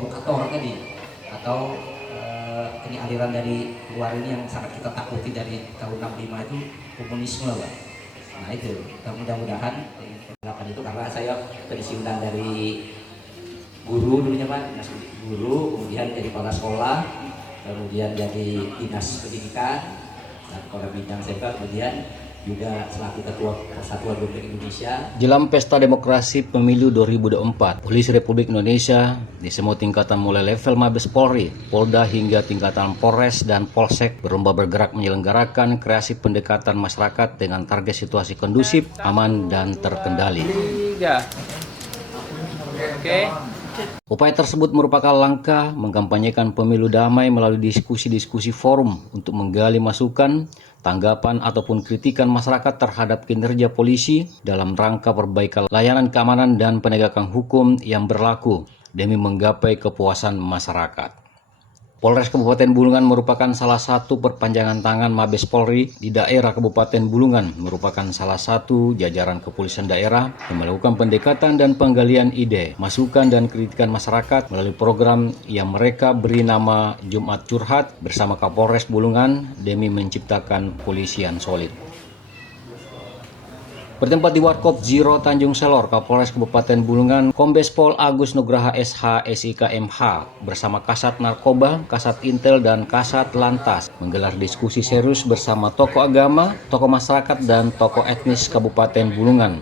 provokator tadi, atau ini aliran dari luar ini yang sangat kita takuti dari tahun 65 itu komunisme, Pak. Nah itu, mudah-mudahan pendapat itu, karena saya pensiunan dari guru dulunya Pak, dinas guru, kemudian jadi kepala sekolah, kemudian jadi dinas pendidikan, dan kepala bidang sektor, kemudian juga selaku Ketua Persatuan Republik Indonesia. Jelang Pesta Demokrasi Pemilu 2024, Polisi Republik Indonesia di semua tingkatan mulai level Mabes Polri, Polda hingga tingkatan Polres dan Polsek berlomba bergerak menyelenggarakan kreasi pendekatan masyarakat dengan target situasi kondusif, aman, dan terkendali. Upaya tersebut merupakan langkah mengkampanyekan pemilu damai melalui diskusi-diskusi forum untuk menggali masukan, tanggapan ataupun kritikan masyarakat terhadap kinerja polisi dalam rangka perbaikan layanan keamanan dan penegakan hukum yang berlaku demi menggapai kepuasan masyarakat. Polres Kabupaten Bulungan merupakan salah satu perpanjangan tangan Mabes Polri di daerah Kabupaten Bulungan, merupakan salah satu jajaran kepolisian daerah yang melakukan pendekatan dan penggalian ide, masukan dan kritikan masyarakat melalui program yang mereka beri nama Jumat Curhat bersama Kapolres Bulungan demi menciptakan polisi yang solid. Bertempat di Warkop Zero Tanjung Selor, Kapolres Kabupaten Bulungan, Kombes Pol Agus Nugraha SH SIK MH bersama Kasat Narkoba, Kasat Intel, dan Kasat Lantas menggelar diskusi serius bersama tokoh agama, tokoh masyarakat, dan tokoh etnis Kabupaten Bulungan.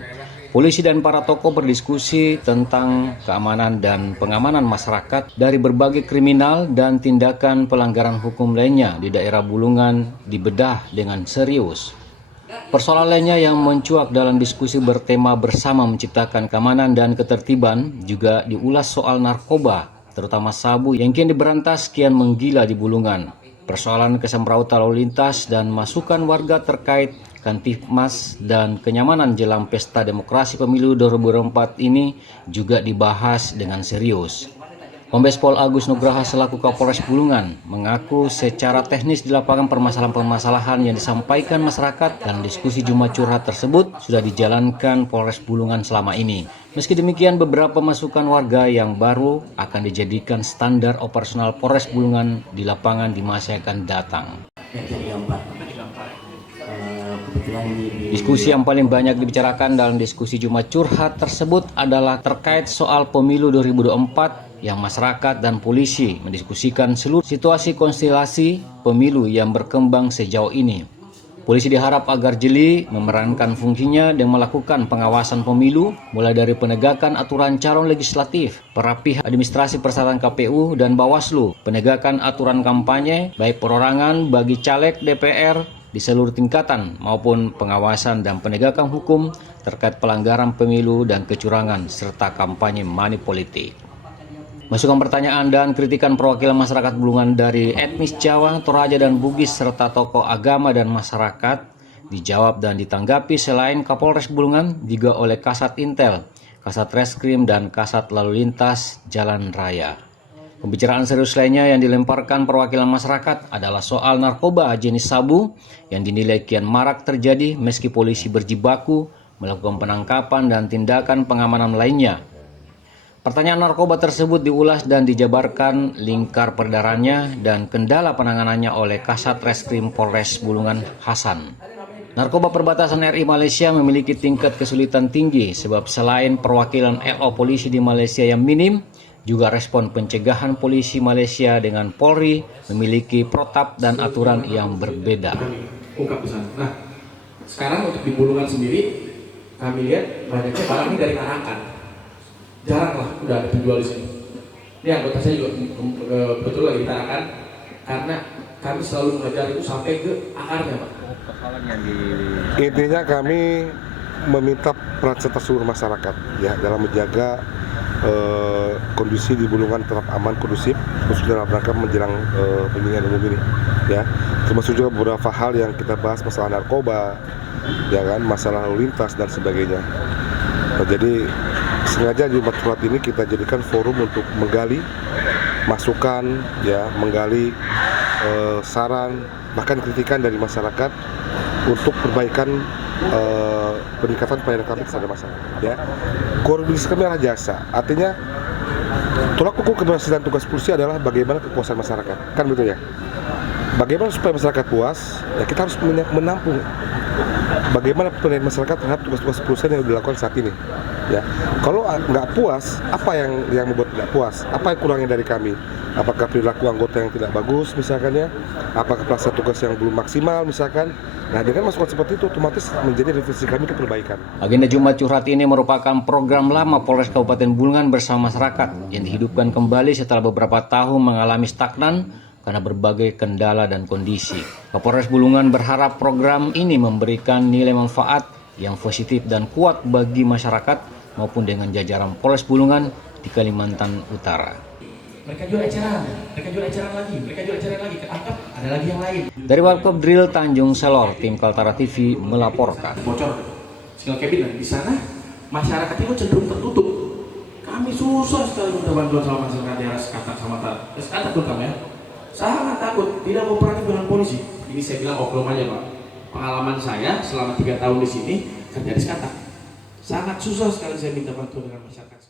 Polisi dan para tokoh berdiskusi tentang keamanan dan pengamanan masyarakat dari berbagai kriminal dan tindakan pelanggaran hukum lainnya di daerah Bulungan dibedah dengan serius. Persoalan lainnya yang mencuat dalam diskusi bertema bersama menciptakan keamanan dan ketertiban juga diulas soal narkoba, terutama sabu yang kian diberantas kian menggila di Bulungan. Persoalan kesemrautan lalu lintas dan masukan warga terkait Kamtipmas dan kenyamanan jelang Pesta Demokrasi Pemilu 2024 ini juga dibahas dengan serius. Kombes Pol Agus Nugraha selaku Kapolres Bulungan mengaku secara teknis di lapangan permasalahan-permasalahan yang disampaikan masyarakat dan diskusi Jumat Curhat tersebut sudah dijalankan Polres Bulungan selama ini. Meski demikian, beberapa masukan warga yang baru akan dijadikan standar operasional Polres Bulungan di lapangan di masa yang akan datang. Diskusi yang paling banyak dibicarakan dalam diskusi Jumat Curhat tersebut adalah terkait soal pemilu 2024 yang masyarakat dan polisi mendiskusikan seluruh situasi konstelasi pemilu yang berkembang sejauh ini. Polisi diharap agar jeli memerankan fungsinya dan melakukan pengawasan pemilu mulai dari penegakan aturan calon legislatif, perapihan administrasi persyaratan KPU dan Bawaslu, penegakan aturan kampanye baik perorangan bagi caleg DPR di seluruh tingkatan maupun pengawasan dan penegakan hukum terkait pelanggaran pemilu dan kecurangan serta kampanye money politik. Masukan pertanyaan dan kritikan perwakilan masyarakat Bulungan dari etnis Jawa, Toraja, dan Bugis serta tokoh agama dan masyarakat dijawab dan ditanggapi selain Kapolres Bulungan juga oleh Kasat Intel, Kasat Reskrim, dan Kasat Lalu Lintas Jalan Raya. Pembicaraan serius lainnya yang dilemparkan perwakilan masyarakat adalah soal narkoba jenis sabu yang dinilai kian marak terjadi meski polisi berjibaku melakukan penangkapan dan tindakan pengamanan lainnya. Pertanyaan narkoba tersebut diulas dan dijabarkan lingkar peredarannya dan kendala penanganannya oleh Kasat Reskrim Polres Bulungan Hasan. Narkoba perbatasan RI Malaysia memiliki tingkat kesulitan tinggi sebab selain perwakilan LO polisi di Malaysia yang minim, juga respon pencegahan polisi Malaysia dengan Polri memiliki protap dan aturan yang berbeda. Ungkap di sana. Nah, sekarang untuk di Bulungan sendiri, kami lihat banyaknya barang ini dari Tarakan. Jarang lah udah ada penjual di sini. Ini anggota saya juga betul lagi Tarakan, karena kami selalu mengejar itu sampai ke akarnya, Pak. Intinya kami meminta peran serta seluruh masyarakat ya dalam menjaga kondisi di Bulungan tetap aman, kondusif, khususnya dalam rangka menjelang pemilihan umum ini ya. Termasuk juga beberapa hal yang kita bahas, masalah narkoba ya kan, masalah lalu lintas dan sebagainya. Nah, jadi sengaja Jumat Curhat ini kita jadikan forum untuk menggali masukan ya, menggali saran bahkan kritikan dari masyarakat untuk perbaikan peningkatan pelayanan kami kepada masyarakat ya. Core bisnis kami adalah jasa, artinya Tolak ukur keberhasilan tugas polisi adalah bagaimana kepuasan masyarakat, kan betul ya? Bagaimana supaya masyarakat puas? Ya kita harus menampung bagaimana penilaian masyarakat terhadap tugas-tugas kepolisian yang dilakukan saat ini. Ya, kalau nggak puas, apa yang membuat tidak puas? Apa yang kurangnya dari kami? Apakah perilaku anggota yang tidak bagus, misalkan ya? Apakah pelaksanaan tugas yang belum maksimal, misalkan? Nah, dengan masukan seperti itu otomatis menjadi revisi kami ke perbaikan. Agenda Jumat Curhat ini merupakan program lama Polres Kabupaten Bulungan bersama masyarakat yang dihidupkan kembali setelah beberapa tahun mengalami stagnan karena berbagai kendala dan kondisi. Kapolres Bulungan berharap program ini memberikan nilai manfaat yang positif dan kuat bagi masyarakat maupun dengan jajaran Polres Bulungan di Kalimantan Utara. Mereka jual eceran lagi, ketangkap, ada lagi yang lain. Dari Warkop Drill Tanjung Selor, tim Kaltara TV melaporkan. Bocor, single cabinet di sana masyarakat itu cenderung tertutup. Kami susah sekali minta bantuan sama masyarakat daerah Sekatak sama Sekatak terutama ya. Sangat takut, tidak mau berani dengan polisi. Ini saya bilang oknum aja Pak. Pengalaman saya selama 3 tahun di sini kerja di Sekatak. Sangat susah sekali saya minta bantuan dengan masyarakat.